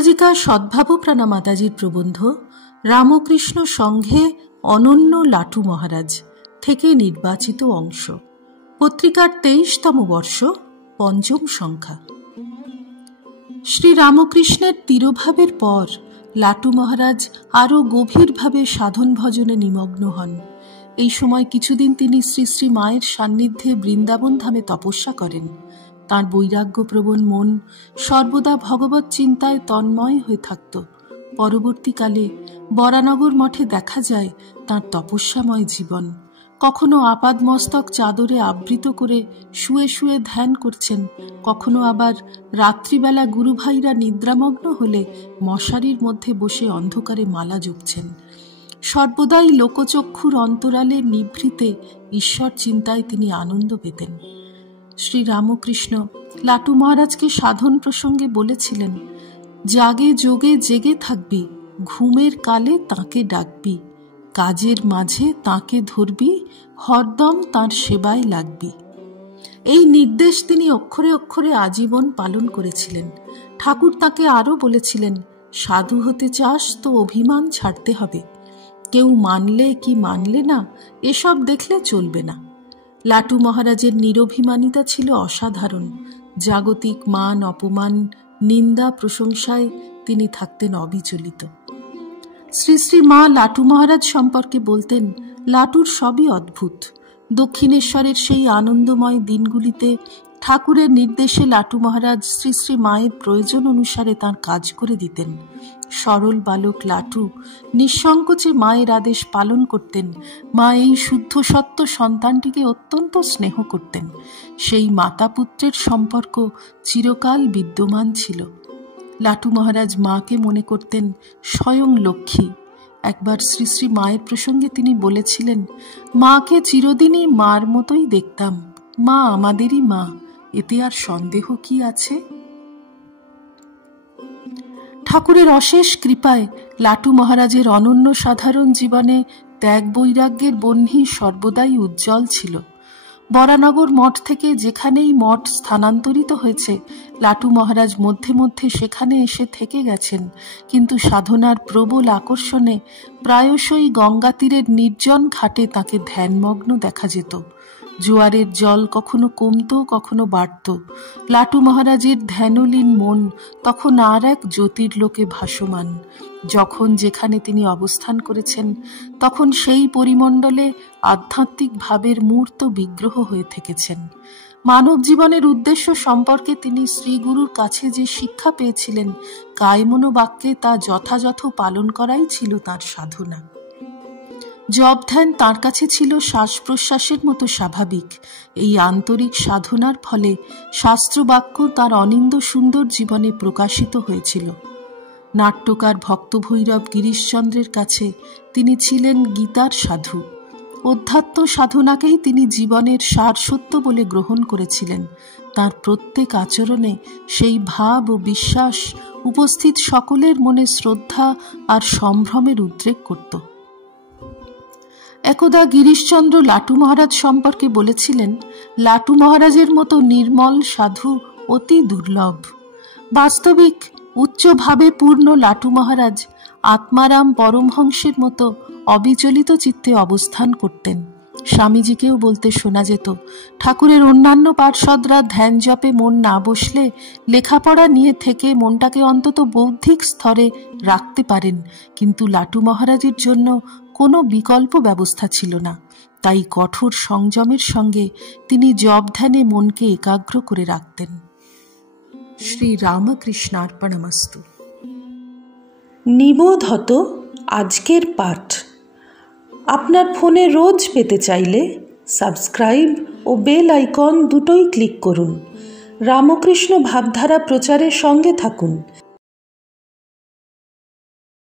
পরিব্রাজিকা সদ্ভাবপ্রাণা মাতাজির প্রবন্ধ রামকৃষ্ণ সংঘে অনন্য লাটু মহারাজ থেকে নির্বাচিত অংশ, পত্রিকার 23তম বর্ষ, পঞ্চম সংখ্যা। শ্রী রামকৃষ্ণের তিরোভাবের পর লাটু মহারাজ আরও গভীরভাবে সাধন ভজনে নিমগ্ন হন। এই সময় কিছুদিন তিনি শ্রী শ্রী মায়ের সান্নিধ্যে বৃন্দাবন ধামে তপস্যা করেন। তাঁর বৈরাগ্যপ্রবণ মন সর্বদা ভগবৎ চিন্তায় তন্ময় হয়ে থাকত। পরবর্তীকালে বরানগর মঠে দেখা যায় তাঁর তপস্যাময় জীবন। কখনো আপাদমস্তক চাদরে আবৃত করে শুয়ে শুয়ে ধ্যান করছেন, কখনো আবার রাত্রিবেলা গুরুভাইরা নিদ্রামগ্ন হলে মশারির মধ্যে বসে অন্ধকারে মালা জপছেন। সর্বদাই লোকচক্ষুর অন্তরালে নিভৃতে ঈশ্বর চিন্তায় তিনি আনন্দ পেতেন। শ্রী রামকৃষ্ণ লাটু মহারাজকে সাধন প্রসঙ্গে বলেছিলেন, জাগে যোগে জেগে থাকবি, ঘুমের কালে তাঁকে ডাকবি, কাজের মাঝে তাঁকে ধরবি, হরদম তাঁর সেবায় লাগবি। এই নির্দেশ তিনি অক্ষরে অক্ষরে আজীবন পালন করেছিলেন। ঠাকুর তাকে আরও বলেছিলেন, সাধু হতে চাস তো অভিমান ছাড়তে হবে। কেউ মানলে কি মানলে না এসব দেখলে চলবে না। লাটু মহারাজের নিরভিমানিতা ছিল অসাধারণ। জাগতিক মান অপমান নিন্দা প্রশংসায় তিনি থাকতেন অবিচলিত। শ্রী শ্রী মা লাটু মহারাজ সম্পর্কে বলতেন, লাটুর সবই অদ্ভুত। দক্ষিণেশ্বরের সেই আনন্দময় দিনগুলিতে ঠাকুরের নির্দেশে লাটু মহারাজ শ্রী শ্রী মায়ের প্রয়োজন অনুসারে তাঁর কাজ করে দিতেন। সরল বালক লাটু নিঃসংকোচে মায়ের আদেশ পালন করতেন। মা এই শুদ্ধ সত্য সন্তানটিকে অত্যন্ত স্নেহ করতেন। সেই মাতা পুত্রের সম্পর্ক চিরকাল বিদ্যমান ছিল। লাটু মহারাজ মাকে মনে করতেন স্বয়ং লক্ষ্মী। একবার শ্রী শ্রী মায়ের প্রসঙ্গে তিনি বলেছিলেন, মাকে চিরদিনই মার মতোই দেখতাম, মা আমাদেরই মা, এতে আর সন্দেহ কি আছে? ঠাকুরের অশেষ কৃপায় লাটু মহারাজের অনন্য সাধারণ জীবনে ত্যাগ বৈরাগ্যের বহ্নি সর্বদাই উজ্জ্বল ছিল। বরানগর মঠ থেকে যেখানেই মঠ স্থানান্তরিত হয়েছে, লাটু মহারাজ মধ্যে মধ্যে সেখানে এসে থেকে গেছেন, কিন্তু সাধনার প্রবল আকর্ষণে প্রায়শই গঙ্গা তীরের নির্জন ঘাটে তাকে ধ্যানমগ্ন দেখা যেত। জোয়ারের জল কখনো কমতো, কখনো বাড়ত। লাটু মহারাজের ধ্যানলীন মন তখন আর এক জ্যোতির্লোকে ভাসমান। যখন যেখানে তিনি অবস্থান করেছেন, তখন সেই পরিমণ্ডলে আধ্যাত্মিক ভাবের মূর্ত বিগ্রহ হয়ে থেকেছেন। মানব জীবনের উদ্দেশ্য সম্পর্কে তিনি শ্রীগুরুর কাছে যে শিক্ষা পেয়েছিলেন, কায়মনোবাক্যে তা যথাযথ পালন করাই ছিল তাঁর সাধনা। জপ ধ্যান তাঁর কাছে ছিল শ্বাস প্রশ্বাসের মতো স্বাভাবিক। এই আন্তরিক সাধনার ফলে শাস্ত্রবাক্য তাঁর অনিন্দ সুন্দর জীবনে প্রকাশিত হয়েছিল। নাট্যকার ভক্তভৈরব গিরিশচন্দ্রের কাছে তিনি ছিলেন গীতার সাধু। অধ্যাত্ম সাধনাকেই তিনি জীবনের সার সত্য বলে গ্রহণ করেছিলেন। তাঁর প্রত্যেক আচরণে সেই ভাব ও বিশ্বাস উপস্থিত সকলের মনে শ্রদ্ধা আর সম্ভ্রমের উদ্রেক করত। একদা গিরিশচন্দ্র লাটু মহারাজ সম্পর্কে বলেছিলেন, লাটু মহারাজের মতো নির্মল সাধু অতি দুর্লভ। বাস্তবিক উচ্চভাবে পূর্ণ লাটু মহারাজ আত্মারাম পরমহংসের মতো অবিচলিত চিত্তে অবস্থান করতেন। স্বামীজিকেও বলতে শোনা যেত, ঠাকুরের অন্যান্য পার্ষদরা ধ্যান জপে মন না বসলে লেখাপড়া নিয়ে থেকে মনটাকে অন্তত বৌদ্ধিক স্তরে রাখতে পারেন, কিন্তু লাটু মহারাজের জন্য কোনো বিকল্প ব্যবস্থা ছিল না। তাই কঠোর সংযমের সঙ্গে তিনি জপ ধ্যানে মনকে একাগ্র করে রাখতেন। শ্রী রামকৃষ্ণার্পণমস্তু। নিবোধত আজকের পাঠ আপনার ফোনে রোজ পেতে চাইলে সাবস্ক্রাইব ও বেল আইকন দুটোই ক্লিক করুন। রামকৃষ্ণ ভাবধারা প্রচারের সঙ্গে থাকুন।